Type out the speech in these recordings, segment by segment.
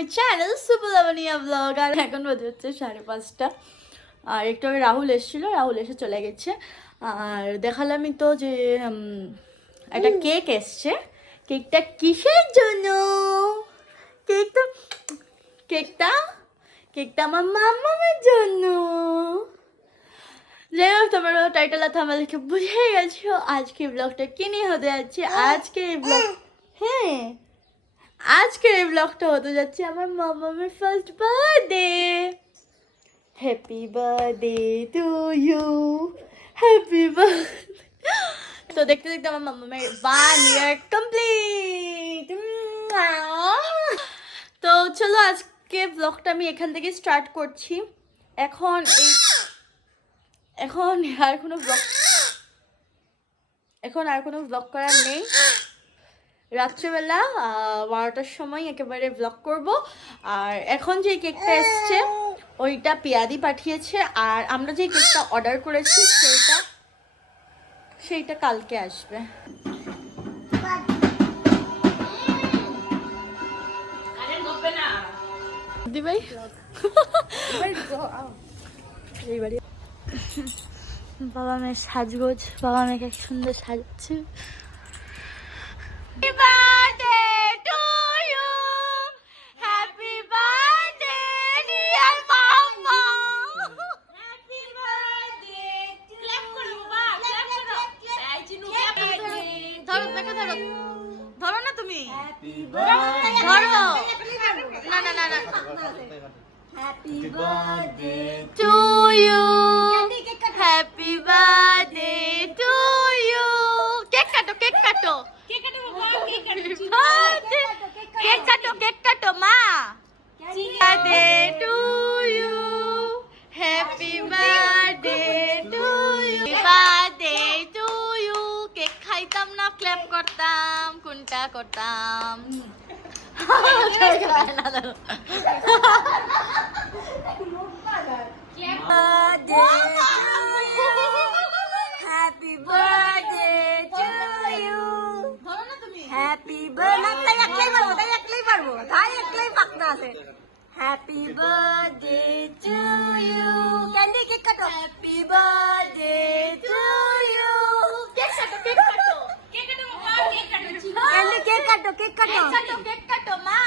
My channel সুবলাবনিয়া blog. আর এখন বাজে হচ্ছে 5:30। আর একটু আগে রাহুল এসেছিলো, রাহুল এসে চলে গেছে। আর দেখালামই তো যে একটা কেক এসছে। কেকটা কিসের জন্য? কেকটা কেকটা কেকটা আমার মামার জন্য। যাই হোক, তোমরা টাইটেল আর থাম্বনেল দেখে বুঝে গেছো আজকে ব্লগটা কি নিয়ে হতে যাচ্ছে। আজকে এই ব্লগ আজকের এই ব্লগটা হতে যাচ্ছে আমার মামামের first birthday. Happy birthday to you, happy birthday. তো দেখতে দেখতে আমার মামামের 1 year কমপ্লিট। তো চলো আজকে ব্লগটা আমি এখান থেকে স্টার্ট করছি। এখন আর কোনো ব্লগ করার নেই। রাত্রেবেলা 12টার সময় একেবারে ব্লগ করব। আর এখন যে কেকটা এসছে ওইটা পিয়াদি পাঠিয়েছে, আর আমরা যে কেকটা অর্ডার করেছি সেইটা কালকে আসবে। দিবাই বাবা মেয়ের সাজগোজ, বাবা মেয়েকে সুন্দর সাজাচ্ছে। Happy birthday to you. Happy birthday dear mama. Happy birthday to you. Clap করো বাবা, clap করো। এই চিনু clap ধরো, দেখো ধরো। ধরো না তুমি। Happy birthday ধরো। না। Happy birthday to you. Happy birthday to you. Cake কাটো কেক কাটো মা। Birthday to you, happy birthday to you, birthday to you. Cake খাইতাম না, ক্ল্যাপ করতাম, কোনটা করতাম। Happy birthday to you. Happy birthday. Happy birthday to you. Candy cake kato. Happy birthday to you. Cake kato. Candy cake kato ma.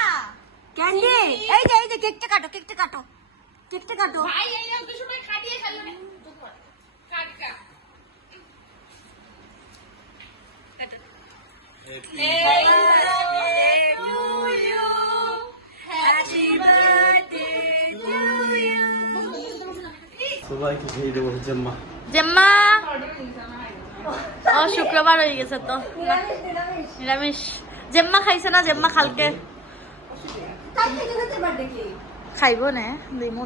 Candy. এই যে কেকটা কাটো। ভাই এই অত সময় খাটিয়ে খেলো না। Katka. Happy birthday to you. Happy birthday to you. সবাইকে খেয়ে দেবো জেম্মা। ও শুক্রবার হয়ে গেছে তো নিরামিষ। জেম্মা খাইছে না, জেম্মা কালকে খাইব না। দিমো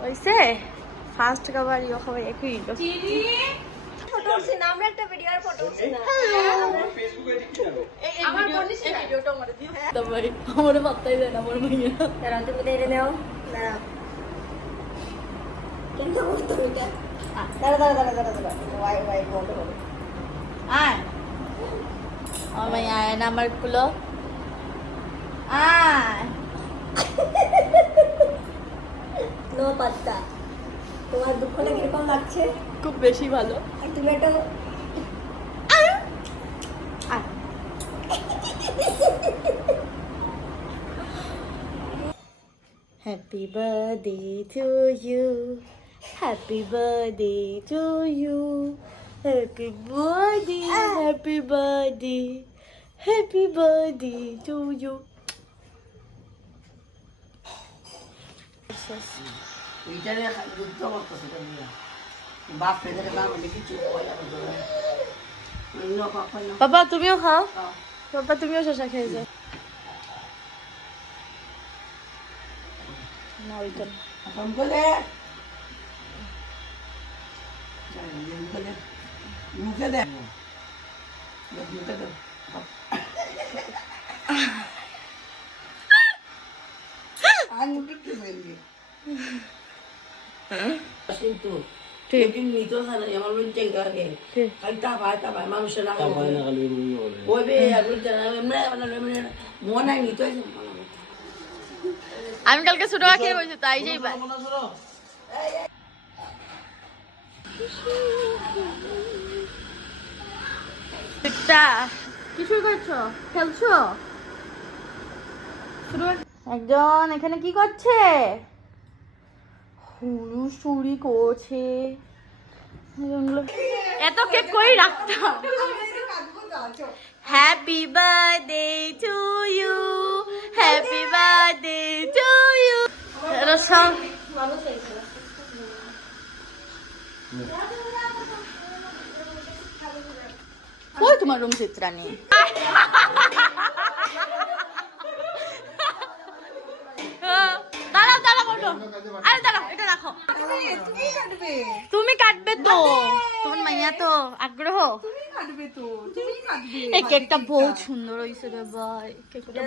হইছে ফার্স্ট খাবার ইও খাবার একই তো। ফটো উঠছি না, আমরা একটা ভিডিও আর ফটো উঠছি না। ফেসবুকে এটি কি হবে? আমার বলিস না ভিডিওটা আমারে দিও। তারপরে আমারে পাত্তাই দেয় না আমার মাইয়া। দাঁড়াও, তুমি দেখে নাও। দাঁড়াও, কেমন করতে এটা? দাঁড়া। ওয়াই বন্ধ করো। আয় আমার মাইয়া আয় না আমার গুলো। আয় নো পাত্তা। তোমার দুঃখটা কিরকম লাগছে? খুব বেশি ভালো। আর তুমি একটা Happy birthday to you. Happy birthday to you. Happy birthday. Happy birthday. Happy birthday to you. এইটারে যুদ্ধ করতেছে তোমরা বাপ ফেলে বাপ দেখি চুপ করে যাবে। বাবা তুমিও খাও। বাবা তুমিও শসা খেয়ে যাও। না ওইটা ফোন করে মুখে দে কিন্তু ঠিক। একদিন নিত জানে আমার বলছে আগে ঠিক। খালি তাপায় মানুষের তা পায় না খালি এমনি বলে। ওই বে এমনি মনে হয় নিত আমি কালকে ছোট আঁকে বলছি তাই যাই ভাই কি শুরু করছো খেলছো একজন এখানে কি করছে হুড়ুসুড়ি করছে এত কেক কই রাখতাম happy birthday to you happy birthday to you সব কই তোমার রুম চিত্রানি দাঁড়াও দাঁড়াও বলো আরে দাঁড়াও এটা রাখো তুমি কাটবে তো তোমার মাইয়া তো আগ্রহ এই কেকটা বহুত সুন্দর হয়েছে রে ভাই কেকটা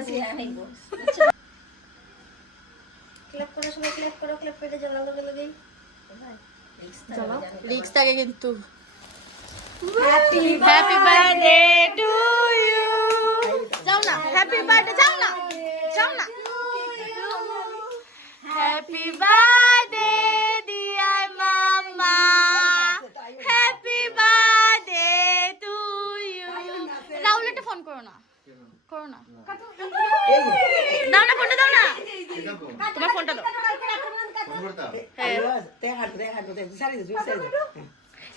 ক্লিপ করো সবাই ক্লিপ করো ক্লিপ করে জ্বালালো লাগেই রিক্স থাকে কিন্তু happy happy birthday to you যাও না হ্যাপি বার্থডে যাও না হ্যাপি বার্থডে ডিয়ার মামা happy birthday to you Rahul একটা ফোন করো না দাও না ফোনটা দাও না তোমার ফোনটা দাও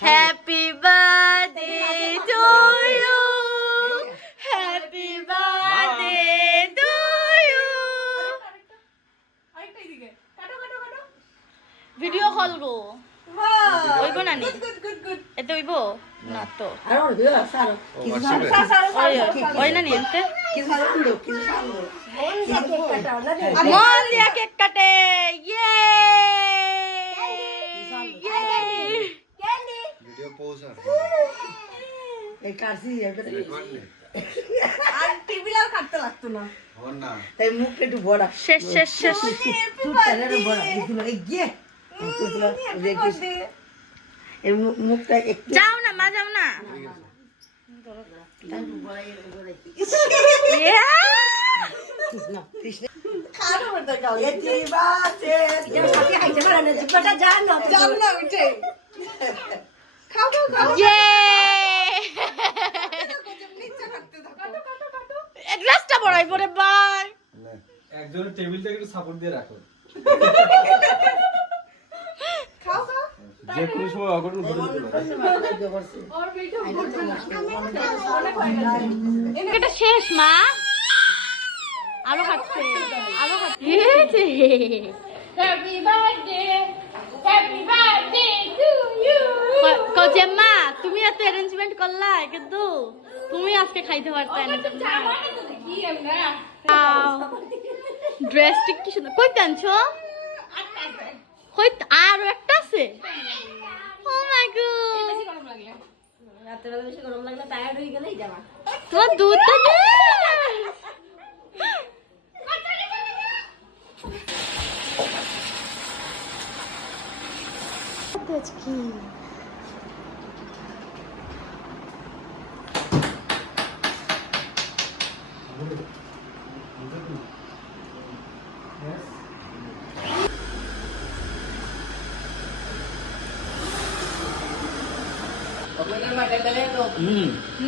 happy birthday to you happy birthday to you video call গো ওইব না নি এতে ওইব না তো ওই না নি এতে মন দিয়া কেক কাটে ইয়ে ভিডিও পৌঁছ আর টিভিলাও কাটতে লাগতো না হন না তাই মুখটা একটু বড় শেষ মুখটা একটু যাও না মা যাও না গ্লাসটা বড়াই পরে বাই একজনের টেবিলটাকে একটু সাপোর্ট দিয়ে রাখো যে কোনো সময় অঘটন ঘটে যেতে পারে এটা শেষ মা আরো খাচ্ছে হ্যাপি বার্থডে টু ইউ কচে মা তুমি এত অ্যারেঞ্জমেন্ট করলা কিন্তু তুমি আজকে খাইতে পারতে না ড্রেস ঠিক কি সুন্দর কই আনছো কই আরো একটা আছে ও মাই গড রাতের বেশি গরম লাগলে টায়ার্ড হয়ে গেলেই যাবা তোমার দুধ তো কি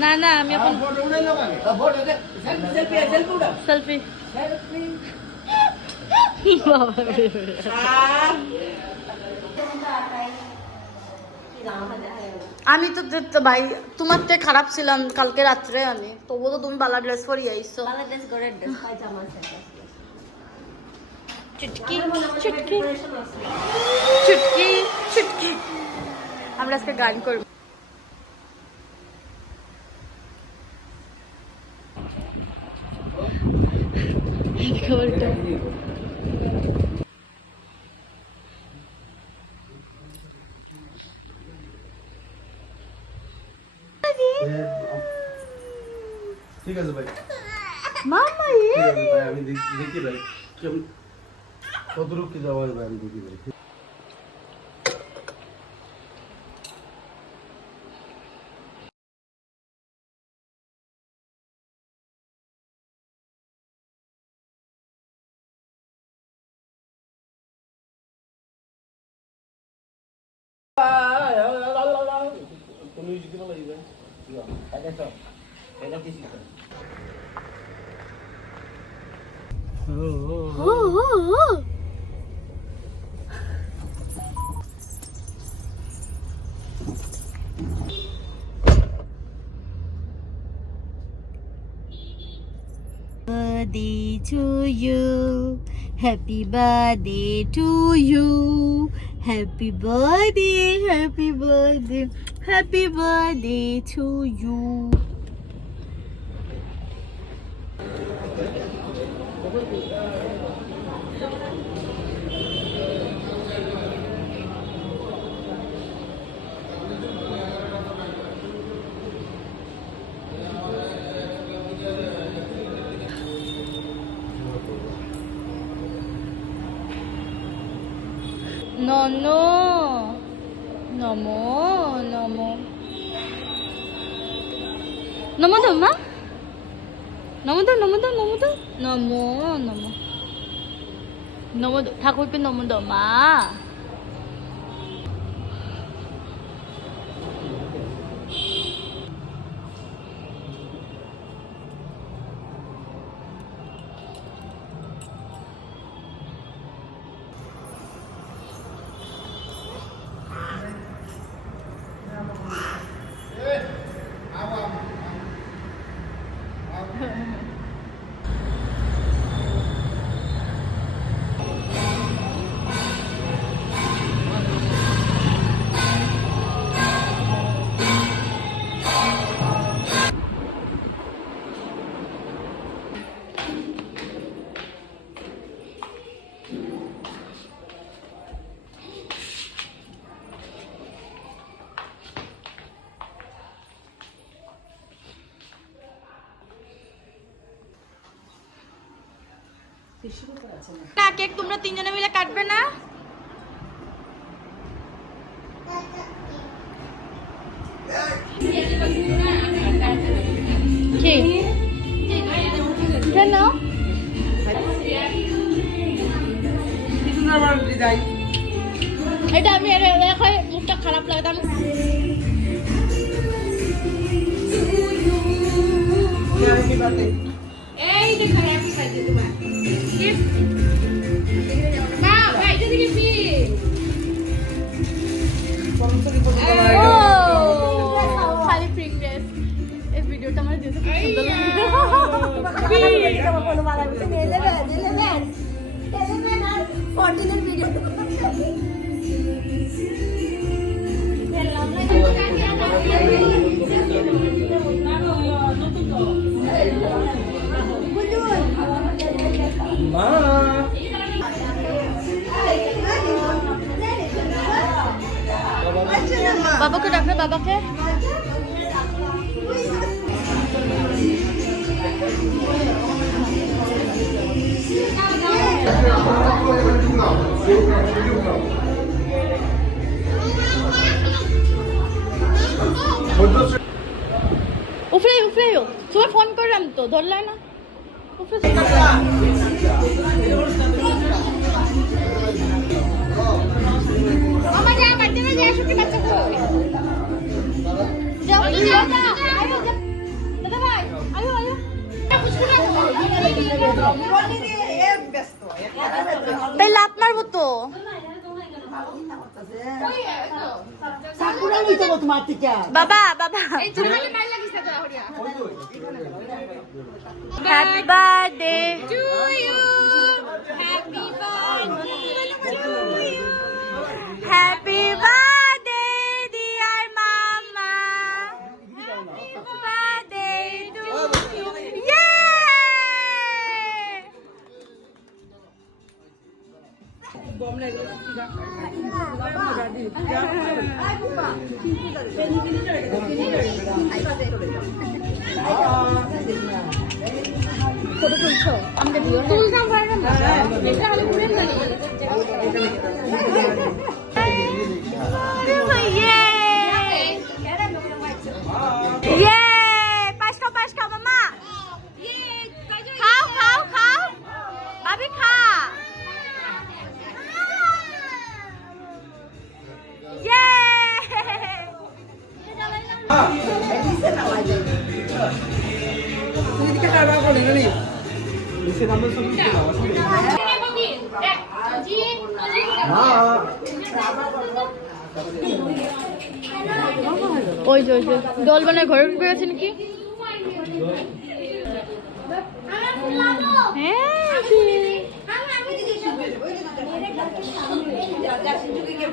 না না আমি এখন সেলফি আমি তো ভাই তোমার থেকে খারাপ ছিলাম কালকে রাত্রে আমি তবুও তো তুমি বালা ড্রেস পরি আইছো বাংলাদেশ গড়ের ড্রেস পায়জামা আছে চুটকি চুটকি চুটকি চুটকি আমরা আজকে গান করব খবরটা ঠিক আছে ভাই মামা ঠিক আছে ভাই আমি দেখি ভাই কতটুকু কি যাওয়া ভাই আমি দেখি ভাই কোনো যদি বলা যায় এটা কি system Birthday to you, happy birthday to you, happy birthday, happy birthday, happy birthday to you. No, no. Namo, namo. Namo daw, ma? Namo daw, namo daw, namo daw. Namo, namo. Namo daw. ঠাকুরকে নমো দাও, মা। না cake তোমরা তিনজনে মিলে কাটবে না? কি কেন এটা আমি দেখো মুখটা খারাপ লাগে আমি এই যে খারাপ লাগে তোমার মা ভাই যদি কি পি খালি প্রিন্টেস এই ভিডিওটা আমার দিতে খুব সুন্দর লাগে কোনো মালা দিতে নিয়ে যাবে আর 14 এর ভিডিও বাবাকে ডাকবে বাবাকে উফরে উফরে তোমার ফোন করলাম তো ধরলাই না উফরে মামা যা বাড়িতে যা শুকি বাচ্চা কো যাও যাও দাদা ভাই আয়ো আয়ো তাই লাত মারবো তো বাবা বাবা happy birthday to you happy birthday to you happy birthday dear মামা হ্যাপি বার্থডে টু ইউ ইয়ে ফটো তুলছো আমাদের ভিডিও তুলতাম পারে না এটা হলে পুরো জানি ইয়ে পাঁচটা মামা খাও খাও খাও ভাবি খা ইয়ে তুই দিকে কারবার করলি না নি? নিচে নামলে ছবি তুলতে হবে, আসলে। না, ওই যে দল বানায় ঘরে ঢুকে গেছে নাকি?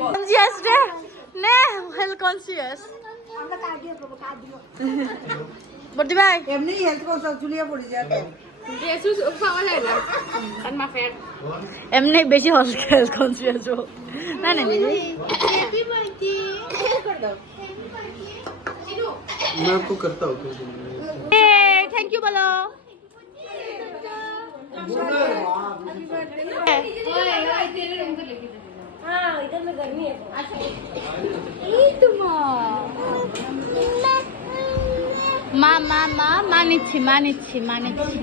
Conscious রে নে হেলথ কনসিয়াস বর্দি ভাই এমনি হেলথ কনসাস ঝুলিয়ে পড়ে যায় কেন? এমনি বেশি হেলথ কনসিয়াস ও না না मैं आपको करता हूँ कुछ दिन में। थैंक यू बोलो মা মা মা মানিচ্ছি মানিচ্ছি মানিচ্ছি